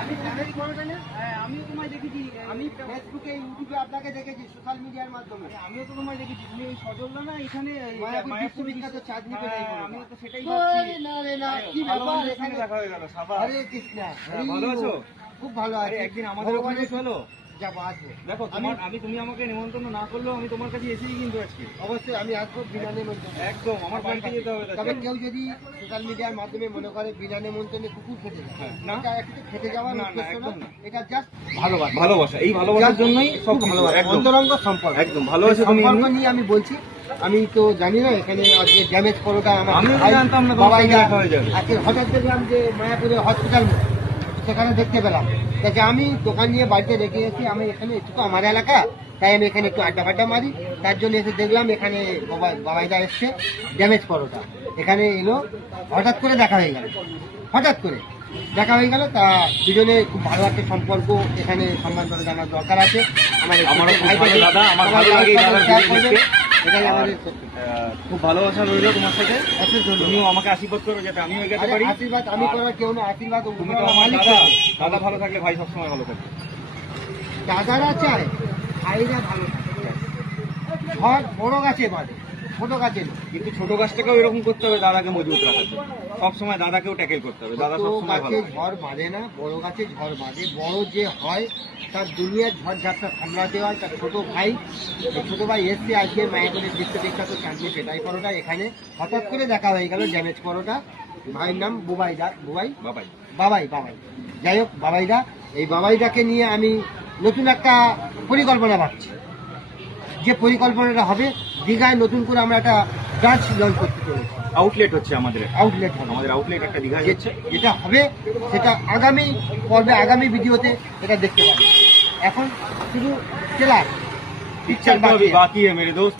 আমি চ্যানেল করবে না? আমিও তোমায় দেখেছি, আমি ফেসবুকে ইউটিউবে আপনাকে দেখেছি সোশ্যাল মিডিয়ার মাধ্যমে। আমিও তো তোমায় দেখেছি, তুমি ওই সজলদা না এখানে মায়াপুর বিখ্যাত চাঁদনি পেলে। আমিও তো সেটাই ভাবছি। না রে না, কি ব্যাপার এখানে দেখা হয়ে গেল। হরে কৃষ্ণ, ভালো আছো? খুব ভালো আছি। একদিন আমাদের ওখানে চলো, যাবো, আসবো। দেখো তুমি আমাকে নিমন্ত্রণ না করলেও আমি তোমার কাছে এসেই কিন্তু আজকে। অবশ্যই আমি আসবো বিনা নিমন্ত্রণে। একদম আমার বাড়িতে যেতে হবে। তবে কেউ যদি সোশ্যাল মিডিয়ার মাধ্যমে মনে করে বিনা নিমন্ত্রণে কুকুর খেতে যায়, না এটা খেতে যাওয়ার উদ্দেশ্য না, এটা জাস্ট ভালোবাসা। ভালোবাসা, এই ভালোবাসার জন্যই সব ভালোবাসা, অন্তরঙ্গ সম্পর্ক। একদম ভালো আছে তুমি। সম্পর্ক নিয়ে আমি বলছি। আমি তো জানি না এখানে আজকে ড্যামেজ করাটা আমার, আমি জানতাম না বাবা দেখা হয়ে যাবে। আজকে হঠাৎ দেখলাম যে মায়াপুরে হসপিটাল, সেখানে দেখতে পেলাম। তাকে আমি দোকান নিয়ে বাড়িতে রেখে গেছি। আমি এখানে একটু আমার এলাকা, তাই আমি এখানে একটু আড্ডা ফাড্ডা মারি। তার জন্য এসে দেখলাম এখানে বাবাইদা এসছে ড্যামেজ করোটা। এখানে এলো, হঠাৎ করে দেখা হয়ে গেল। হঠাৎ করে দেখা হয়ে গেল, তা দুজনে খুব ভালো একটা সম্পর্ক এখানে সম্মান করে জানার দরকার আছে। এটাই আমাদের খুব ভালোবাসা রইল তোমার সাথে। তুমিও আমাকে আশীর্বাদ করো যাতে আমিও এগোতে পারি। আশীর্বাদ আমি করার কেউ না, আশীর্বাদ তুমি তো আমার দাদা ভালো থাকলে ভাই সবসময় ভালো থাকবে। দাদারা চায় ভাইরা ভালো থাকে। ঝড় বড় গাছে বাঁধে, ছোট গাছে কিন্তু ছোট গাছটাকেও এরকম করতে হবে দাদাকে মজবুত রাখার জন্য। সবসময় দাদাকেও ট্যাকেল করতে হবে। দাদা সবসময় ভালো। ঝড় বাঁধে না, বড় গাছে ঝড় বাঁধে। বড় যে হয় তার দুনিয়ার ঝড় ঝাপটা সামলাতে হয়। তার ছোট ভাই এসছে আজকে মায়াপুরের বিশ্ববিখ্যাত চাঁদনি পেটাই পরোটা। এখানে হঠাৎ করে দেখা হয়ে গেল ড্যামেজ পরোটা। ভাইয়ের নাম বুবাইদা, বাবাই। যাই হোক, বাবাইদা, এই বাবাইদাকে নিয়ে আমি নতুন একটা পরিকল্পনা ভাবছি। যে পরিকল্পনাটা হবে, দীঘায় নতুন করে আমরা একটা ব্রাঞ্চ লঞ্চ করতে চলেছি। আউটলেট হচ্ছে আমাদের আউটলেট একটা দীঘায় হচ্ছে। যেটা হবে সেটা আগামী পর্বে, আগামী ভিডিওতে এটা দেখতে পাবেন। এখন শুধু ট্রেলার, পিকচার বাকি है मेरे दोस्त।